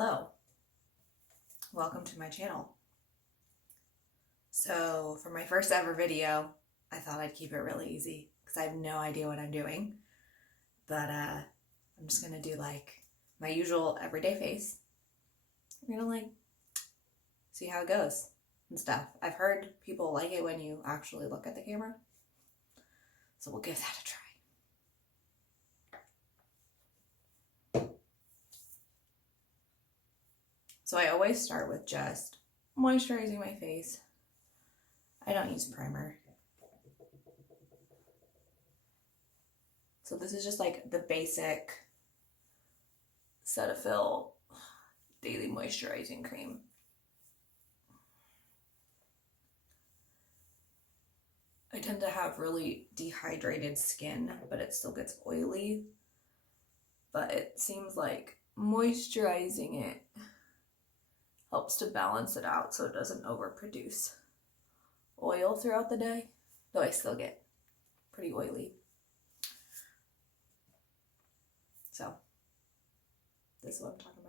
Hello, welcome to my channel. So for my first ever video, I thought I'd keep it really easy because I have no idea what I'm doing. But I'm just gonna do like my usual everyday face. We're gonna like see how it goes and stuff. I've heard people like it when you actually look at the camera. So we'll give that a try. So I always start with just moisturizing my face. I don't use primer. So this is just like the basic Cetaphil Daily Moisturizing Cream. I tend to have really dehydrated skin, but it still gets oily. But it seems like moisturizing it helps to balance it out so it doesn't overproduce oil throughout the day, though I still get pretty oily. So this is what I'm talking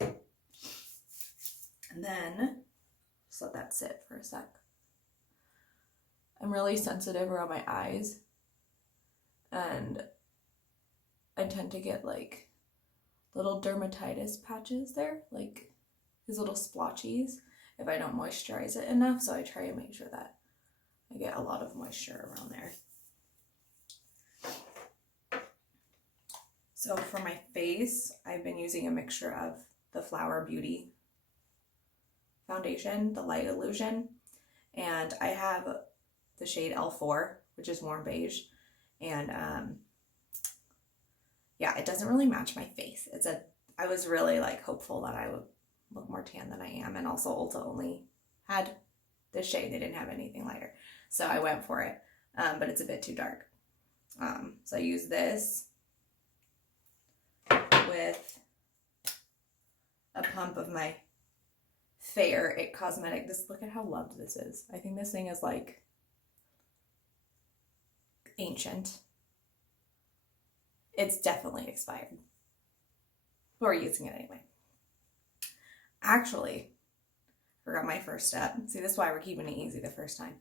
about. And then just let that sit for a sec. I'm really sensitive around my eyes, and I tend to get like little dermatitis patches there, like these little splotchies, if I don't moisturize it enough. So I try to make sure that I get a lot of moisture around there. So for my face, I've been using a mixture of the Flower Beauty foundation, the Light Illusion, and I have the shade L4, which is warm beige, and yeah, it doesn't really match my face. I was really like hopeful that I would look more tan than I am, and also Ulta only had this shade. They didn't have anything lighter, so I went for it, but it's a bit too dark. So I use this with a pump of my Fair It Cosmetic. Look at how loved this is. I think this thing is like ancient. It's definitely expired. But we're using it anyway. Actually, forgot my first step. See, this is why we're keeping it easy the first time.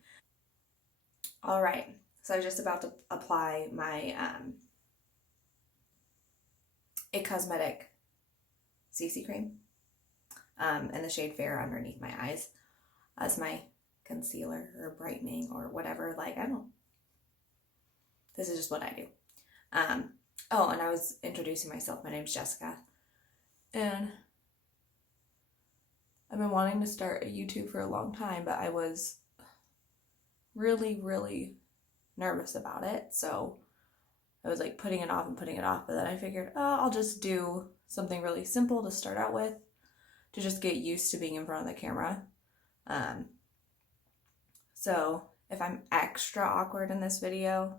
All right, so I was just about to apply my It Cosmetic CC cream and the shade Fair underneath my eyes as my concealer or brightening or whatever. Like, I don't. This is just what I do. Oh, and I was introducing myself. My name's Jessica, and I've been wanting to start a YouTube for a long time, but I was really, really nervous about it. So I was like putting it off, but then I figured, oh, I'll just do something really simple to start out with, to just get used to being in front of the camera. So if I'm extra awkward in this video,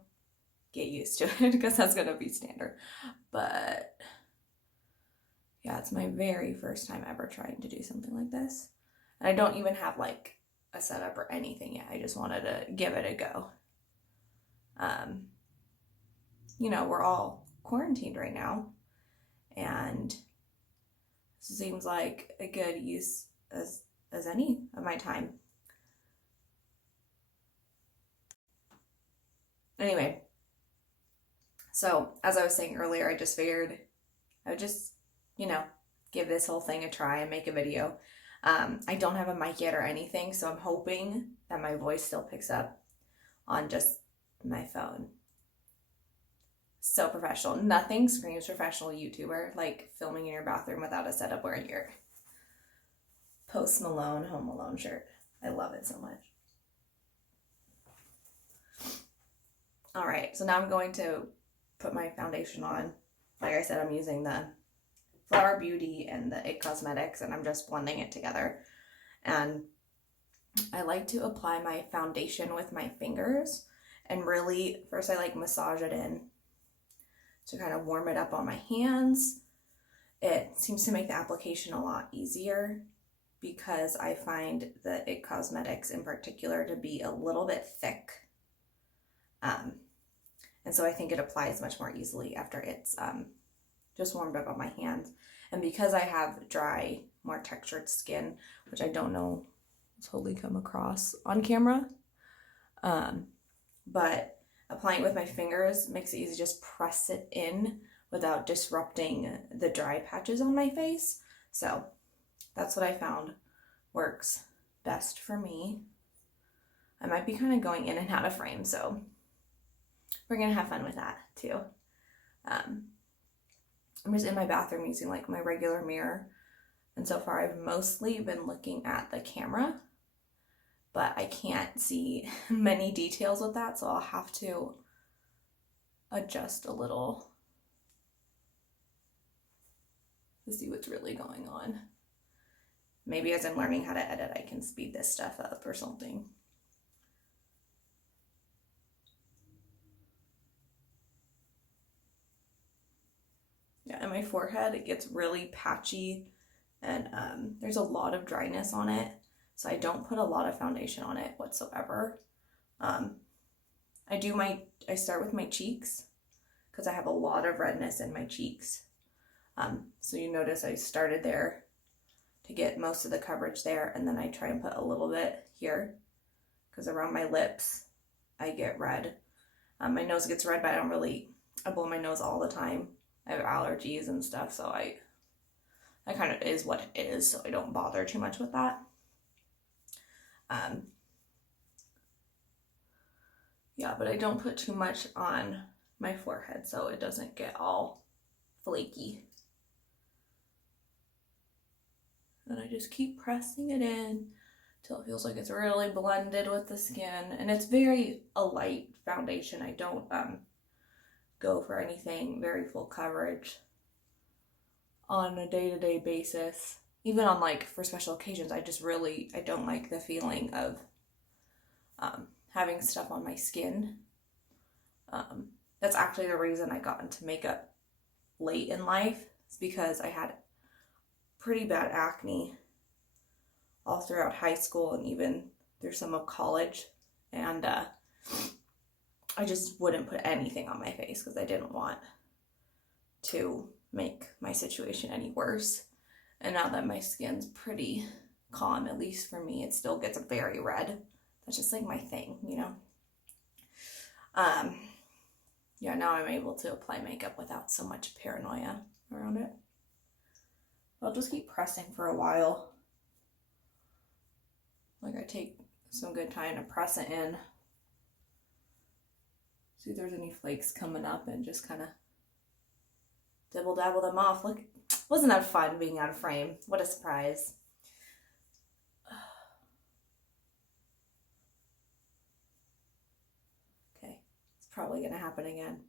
get used to it, because that's gonna be standard. But yeah, it's my very first time ever trying to do something like this. And I don't even have like a setup or anything yet. I just wanted to give it a go. You know, we're all quarantined right now, and this seems like a good use as any of my time. Anyway, so as I was saying earlier, I just figured I would just, you know, give this whole thing a try and make a video. I don't have a mic yet or anything, so I'm hoping that my voice still picks up on just my phone. So professional. Nothing screams professional YouTuber like filming in your bathroom without a setup wearing your Post Malone Home Alone shirt. I love it so much. All right, so now I'm going to put my foundation on. Like I said, I'm using the Flower Beauty and the It Cosmetics, and I'm just blending it together. And I like to apply my foundation with my fingers, and really, first I like massage it in to kind of warm it up on my hands. It seems to make the application a lot easier, because I find the It Cosmetics in particular to be a little bit thick. And so I think it applies much more easily after it's just warmed up on my hands. And because I have dry, more textured skin, which I don't know totally come across on camera, but applying it with my fingers makes it easy to just press it in without disrupting the dry patches on my face. So that's what I found works best for me. I might be kind of going in and out of frame, so we're gonna have fun with that too. I'm just in my bathroom using like my regular mirror, and so far I've mostly been looking at the camera, but I can't see many details with that, so I'll have to adjust a little to see what's really going on. Maybe as I'm learning how to edit, I can speed this stuff up or something. Yeah, and my forehead, it gets really patchy, and there's a lot of dryness on it, so I don't put a lot of foundation on it whatsoever. I start with my cheeks because I have a lot of redness in my cheeks. So you notice I started there to get most of the coverage there, and then I try and put a little bit here because around my lips I get red. My nose gets red, but I blow my nose all the time. I have allergies and stuff, so that kind of is what it is, so I don't bother too much with that. Yeah, but I don't put too much on my forehead so it doesn't get all flaky. And I just keep pressing it in till it feels like it's really blended with the skin. And it's very a light foundation. I don't go for anything very full coverage on a day-to-day basis. Even on like for special occasions, I don't like the feeling of having stuff on my skin. That's actually the reason I got into makeup late in life. It's because I had pretty bad acne all throughout high school and even through some of college, and I just wouldn't put anything on my face because I didn't want to make my situation any worse. And now that my skin's pretty calm, at least for me, it still gets very red. That's just like my thing, you know. Yeah, now I'm able to apply makeup without so much paranoia around it. I'll just keep pressing for a while. Like I take some good time to press it in. See if there's any flakes coming up and just kind of dibble dabble them off. Look, wasn't that fun being out of frame? What a surprise. Okay, it's probably gonna happen again.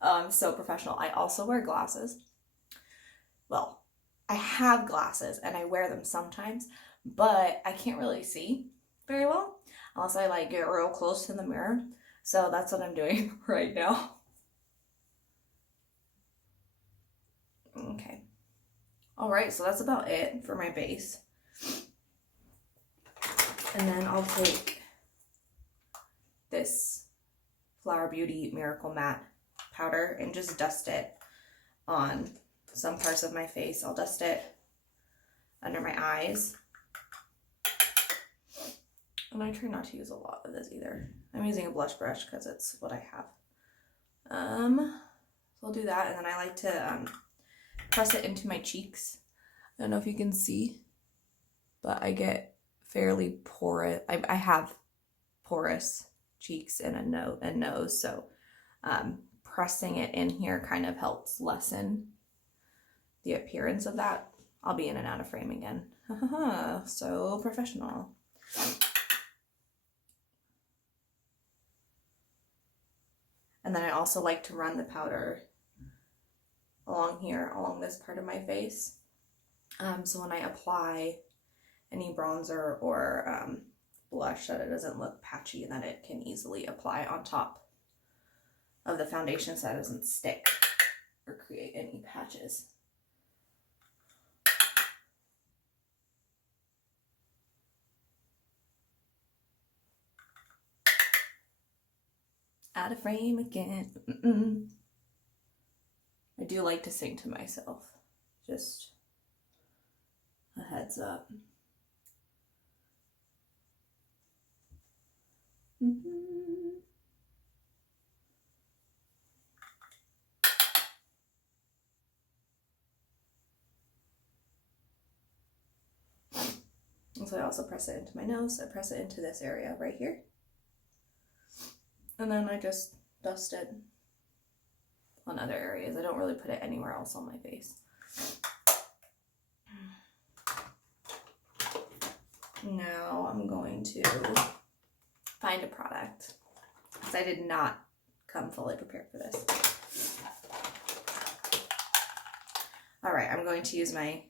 I'm so professional. I also wear glasses. Well, I have glasses and I wear them sometimes, but I can't really see very well unless I like get real close to the mirror. So that's what I'm doing right now. Okay. All right, so that's about it for my base. And then I'll take this Flower Beauty Miracle Matte powder and just dust it on some parts of my face. I'll dust it under my eyes. And I try not to use a lot of this either. I'm using a blush brush because it's what I have. So I'll do that, and then I like to press it into my cheeks. I don't know if you can see, but I get fairly porous. I have porous cheeks and a nose, so pressing it in here kind of helps lessen the appearance of that. I'll be in and out of frame again. So professional. And then I also like to run the powder along here, along this part of my face. So when I apply any bronzer or blush, that it doesn't look patchy and that it can easily apply on top of the foundation so that it doesn't stick or create any patches. Out of frame again. I do like to sing to myself. Just a heads up. So I also press it into my nose. I press it into this area right here. And then I just dust it on other areas. I don't really put it anywhere else on my face. Now I'm going to find a product, because I did not come fully prepared for this. Alright, I'm going to use my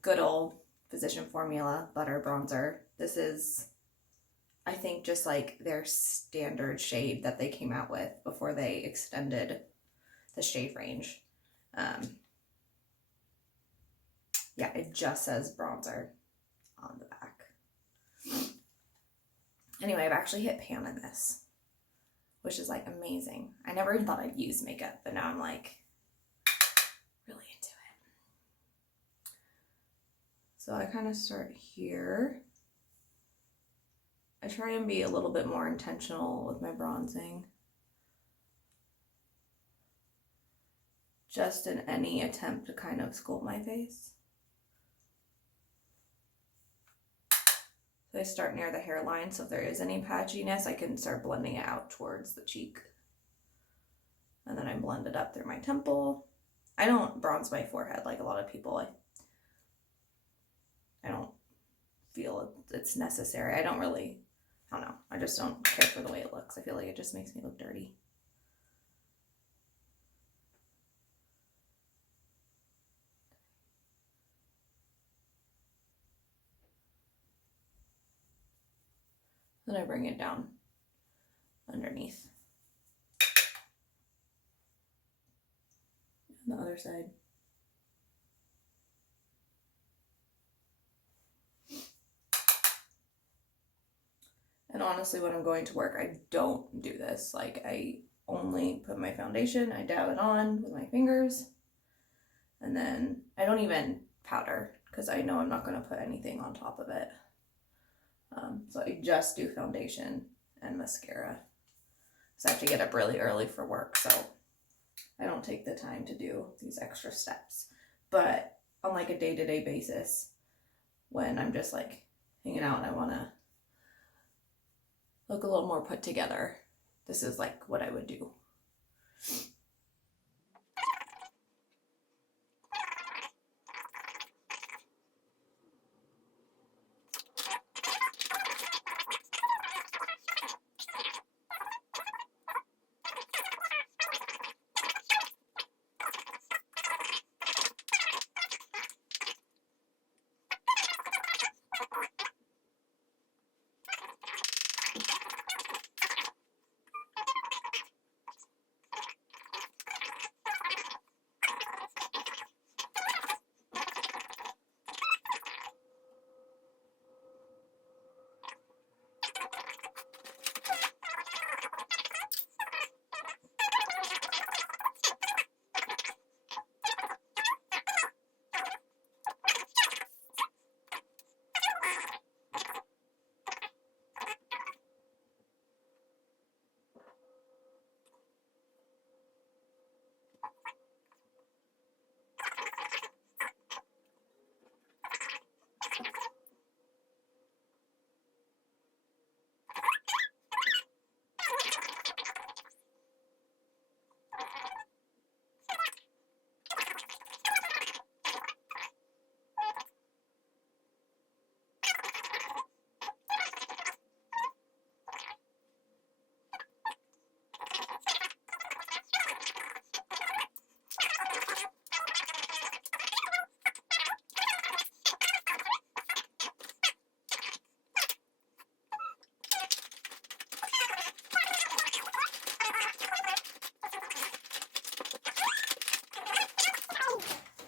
good old Physician Formula Butter Bronzer. This is, I think, just like their standard shade that they came out with before they extended the shade range. Yeah, it just says bronzer on the back. Anyway, I've actually hit pan in this, which is like amazing. I never even thought I'd use makeup, but now I'm like really into it. So I kind of start here. I try and be a little bit more intentional with my bronzing, just in any attempt to kind of sculpt my face. So I start near the hairline, so if there is any patchiness, I can start blending it out towards the cheek. And then I blend it up through my temple. I don't bronze my forehead like a lot of people. I don't feel it's necessary. I don't know. I just don't care for the way it looks. I feel like it just makes me look dirty. Then I bring it down underneath. And the other side. And honestly, when I'm going to work, I don't do this. Like, I only put my foundation, I dab it on with my fingers, and then I don't even powder because I know I'm not going to put anything on top of it. So I just do foundation and mascara. So I have to get up really early for work, so I don't take the time to do these extra steps. But on like a day-to-day basis, when I'm just like hanging out and I want to look a little more put together, this is like what I would do.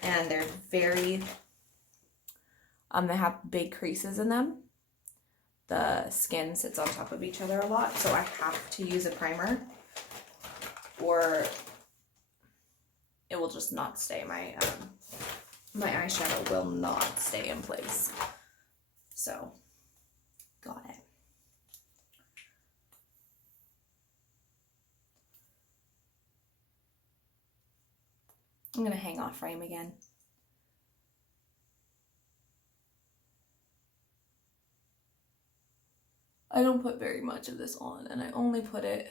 And they're very, they have big creases in them. The skin sits on top of each other a lot, so I have to use a primer, or it will just not stay. My eyeshadow will not stay in place. So, got it. I'm gonna hang off frame again. I don't put very much of this on, and I only put it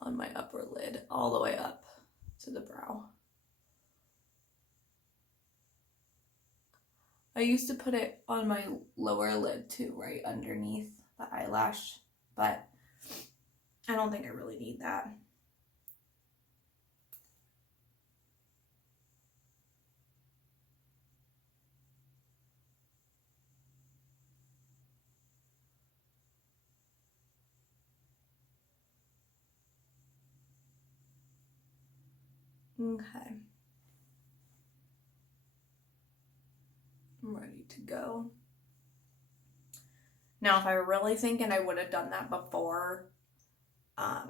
on my upper lid all the way up to the brow. I used to put it on my lower lid too, right underneath the eyelash, but I don't think I really need that. Okay. I'm ready to go. Now, if I were really thinking, I would have done that before I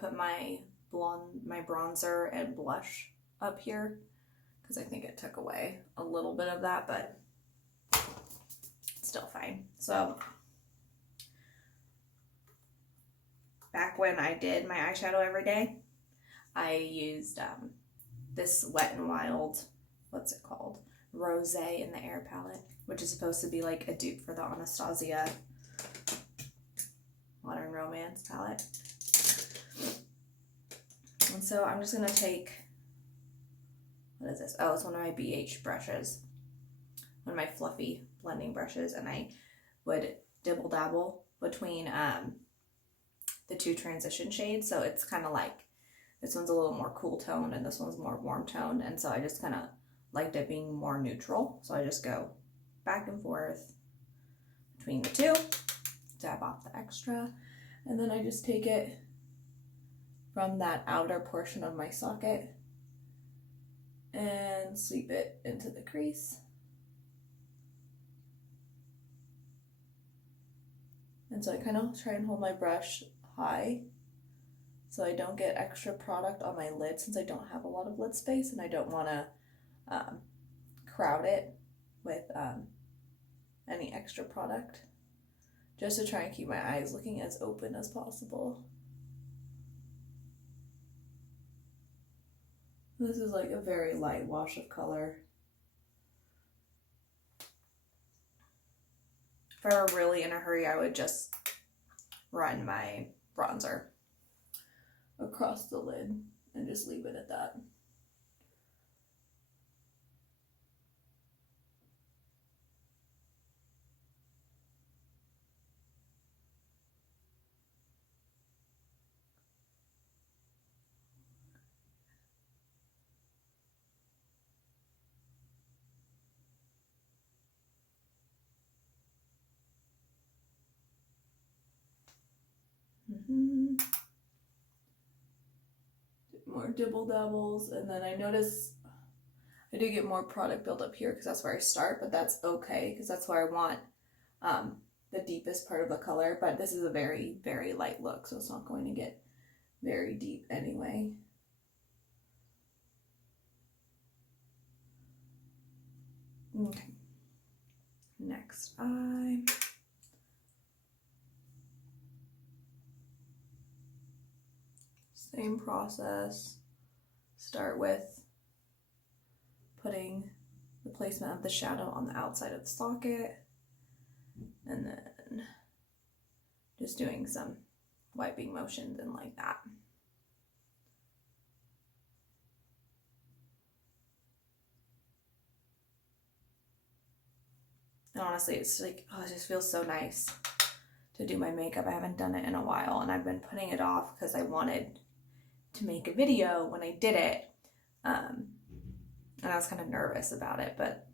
put my bronzer and blush up here, because I think it took away a little bit of that, but it's still fine. So back when I did my eyeshadow every day, I used this Wet n Wild, what's it called? Rosé in the Air palette, which is supposed to be like a dupe for the Anastasia Modern Romance palette. And so I'm just going to take, what is this? Oh, it's one of my BH brushes. One of my fluffy blending brushes, and I would dibble dabble between the two transition shades. So it's kind of like, this one's a little more cool toned and this one's more warm toned, and so I just kind of liked it being more neutral. So I just go back and forth between the two, dab off the extra, and then I just take it from that outer portion of my socket and sweep it into the crease. And so I kind of try and hold my brush high so I don't get extra product on my lid, since I don't have a lot of lid space and I don't want to crowd it with any extra product, just to try and keep my eyes looking as open as possible. This is like a very light wash of color. If I were really in a hurry, I would just run my bronzer across the lid and just leave it at that. More dibble dabbles, and then I notice I do get more product build up here because that's where I start, but that's okay because that's where I want the deepest part of the color. But this is a very, very light look, so it's not going to get very deep anyway. Okay, next eye. Same process. Start with putting the placement of the shadow on the outside of the socket, and then just doing some wiping motions and like that. And honestly, it's like, oh, it just feels so nice to do my makeup. I haven't done it in a while, and I've been putting it off because I wanted to make a video when I did it. And I was kind of nervous about it, but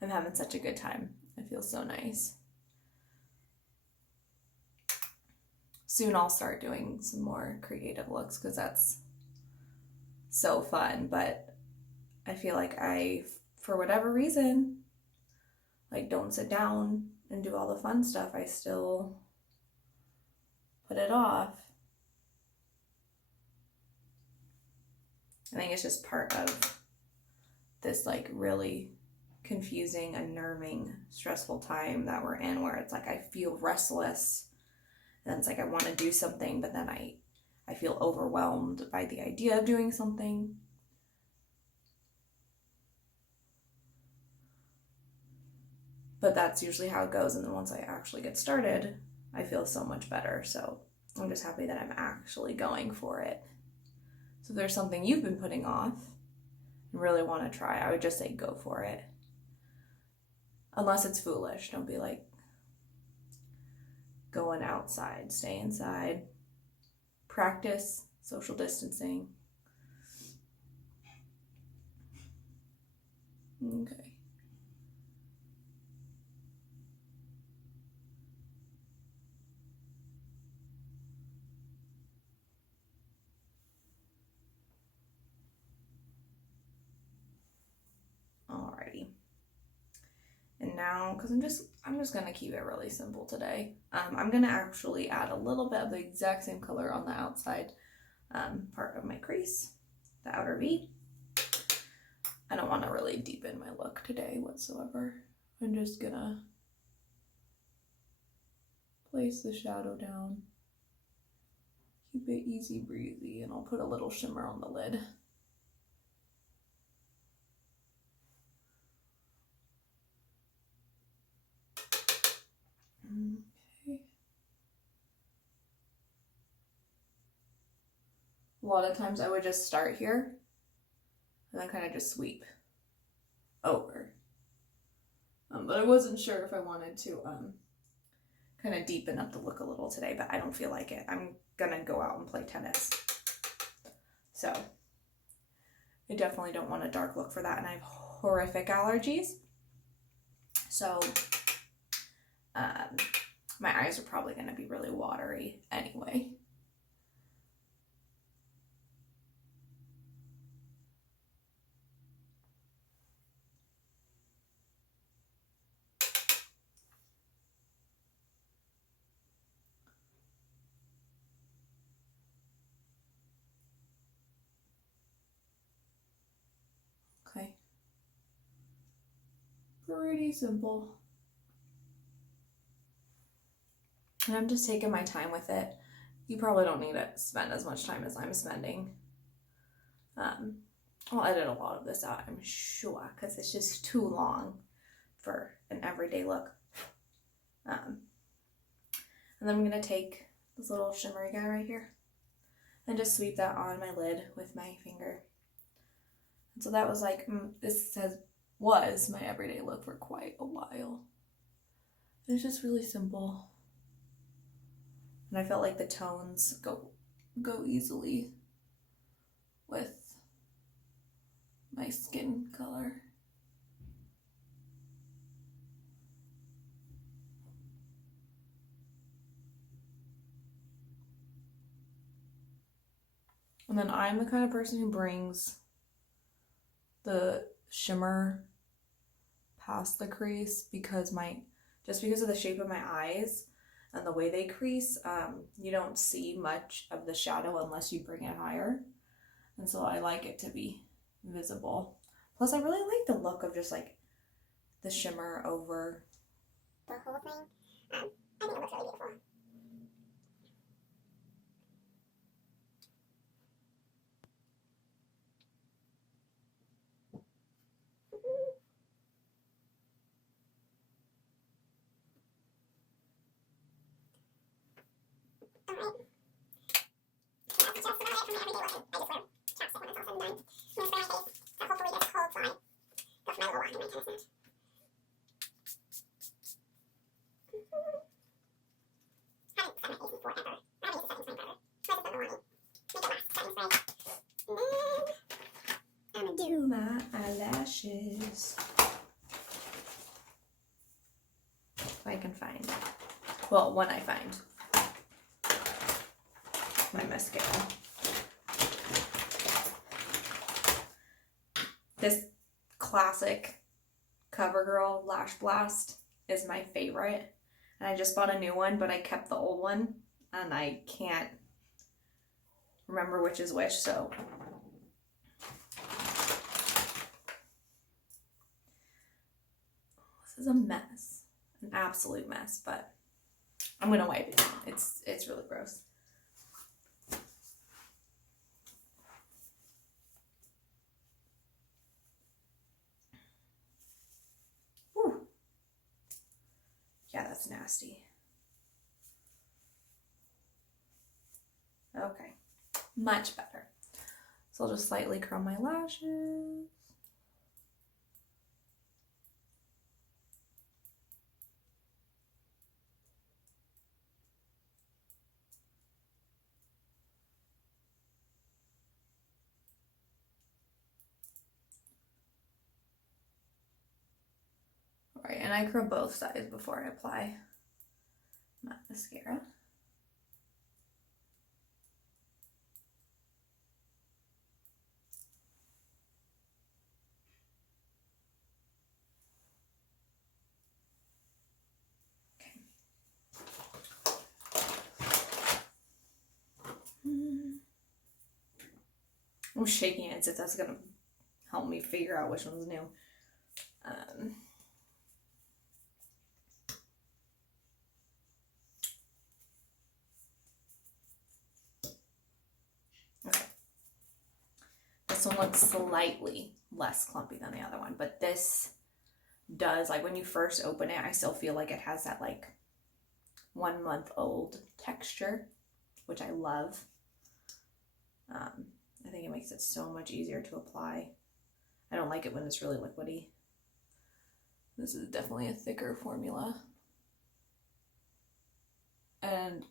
I'm having such a good time. It feels so nice. Soon I'll start doing some more creative looks because that's so fun, but I feel like I, for whatever reason, like don't sit down and do all the fun stuff. I still put it off. I think it's just part of this like really confusing, unnerving, stressful time that we're in, where it's like I feel restless, and it's like I want to do something, but then I feel overwhelmed by the idea of doing something. But that's usually how it goes, and then once I actually get started, I feel so much better. So I'm just happy that I'm actually going for it. So if there's something you've been putting off and really want to try, I would just say go for it. Unless it's foolish. Don't be like going outside. Stay inside. Practice social distancing. Okay. Alrighty. And now, because I'm just gonna keep it really simple today. I'm gonna actually add a little bit of the exact same color on the outside part of my crease, the outer V. I don't want to really deepen my look today whatsoever. I'm just gonna place the shadow down, keep it easy breezy, and I'll put a little shimmer on the lid. Okay. A lot of times I would just start here and then kind of just sweep over. But I wasn't sure if I wanted to kind of deepen up the look a little today, but I don't feel like it. I'm gonna go out and play tennis. So I definitely don't want a dark look for that, and I have horrific allergies. So my eyes are probably gonna be really watery anyway. Okay. Pretty simple. And I'm just taking my time with it. You probably don't need to spend as much time as I'm spending. I'll edit a lot of this out, I'm sure, because it's just too long for an everyday look. And then I'm going to take this little shimmery guy right here and just sweep that on my lid with my finger. And so that was like, was my everyday look for quite a while. It's just really simple. And I felt like the tones go easily with my skin color. And then I'm the kind of person who brings the shimmer past the crease because just because of the shape of my eyes and the way they crease, you don't see much of the shadow unless you bring it higher. And so I like it to be visible. Plus I really like the look of just like the shimmer over the whole thing. I think it looks really beautiful. I'm gonna do my eyelashes. If I can find, well, when I find my mascara. This classic CoverGirl Lash Blast is my favorite. And I just bought a new one, but I kept the old one. And I can't remember which is which, so is a mess, an absolute mess, but I'm gonna wipe it down. It's really gross. Whew. Yeah, that's nasty. Okay, much better. So I'll just slightly curl my lashes. All right, and I curl both sides before I apply my mascara. I'm shaking it as if that's gonna help me figure out which one's new. Okay. This one looks slightly less clumpy than the other one, but this does, like when you first open it, I still feel like it has that like 1 month old texture, which I love. I think it makes it so much easier to apply. I don't like it when it's really liquidy. This is definitely a thicker formula. And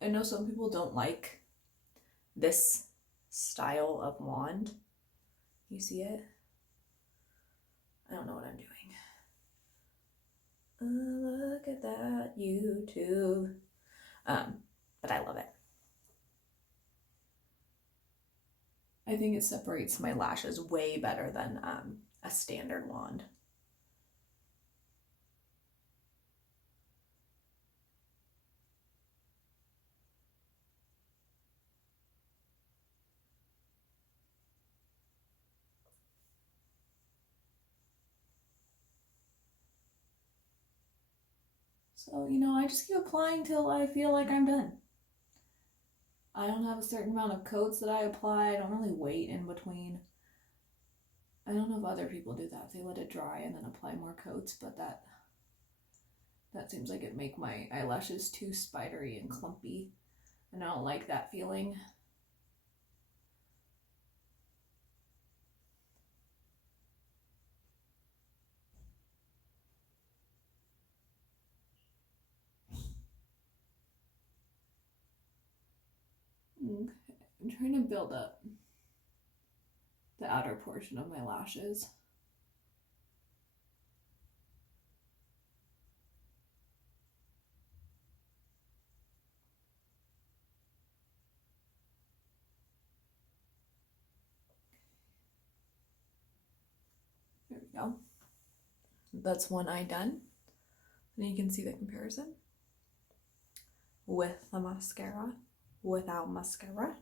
I know some people don't like this style of wand. You see it? I don't know what I'm doing. Look at that, YouTube. But I love it. I think it separates my lashes way better than a standard wand. So, you know, I just keep applying till I feel like I'm done. I don't have a certain amount of coats that I apply. I don't really wait in between. I don't know if other people do that. They let it dry and then apply more coats, but that seems like it'd make my eyelashes too spidery and clumpy. And I don't like that feeling. Okay, I'm trying to build up the outer portion of my lashes. There we go. That's one eye done. And you can see the comparison with the mascara, without mascara.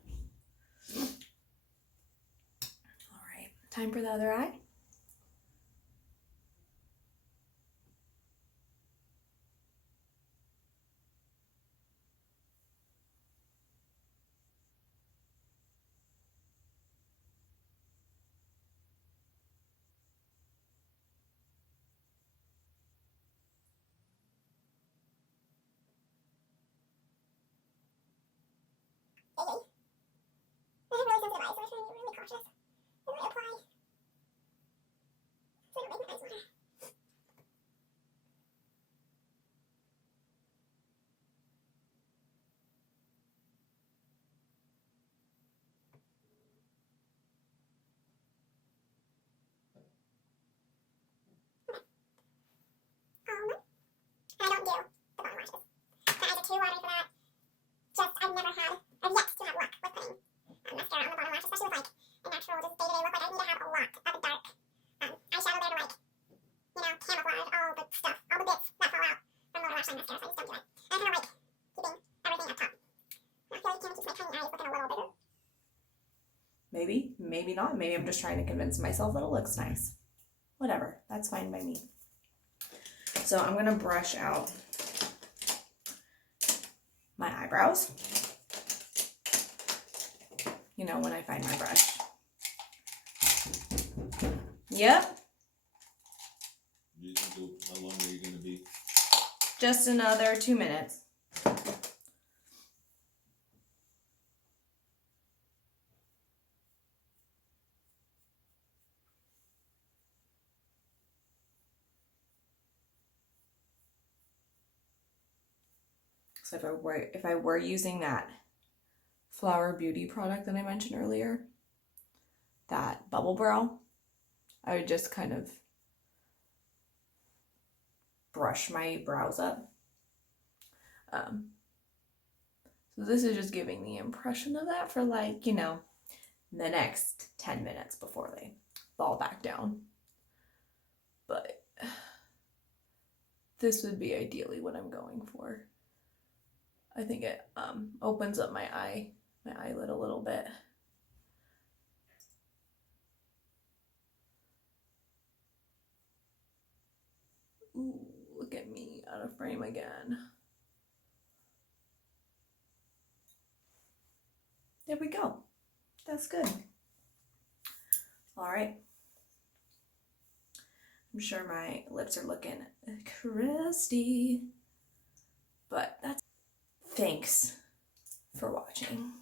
All right, time for the other eye. Maybe, maybe not. Maybe I'm just trying to convince myself that it looks nice. Whatever, that's fine by me. So I'm gonna brush out my eyebrows. You know, when I find my brush. Yep. How long are you gonna be? Just another 2 minutes. So if I were using that Flower Beauty product that I mentioned earlier, that Bubble Brow, I would just kind of brush my brows up. So this is just giving the impression of that for, like, you know, the next 10 minutes before they fall back down. But this would be ideally what I'm going for. I think it opens up my eyelid a little bit. Ooh, look at me out of frame again. There we go. That's good. All right. I'm sure my lips are looking crusty, but that's... Thanks for watching.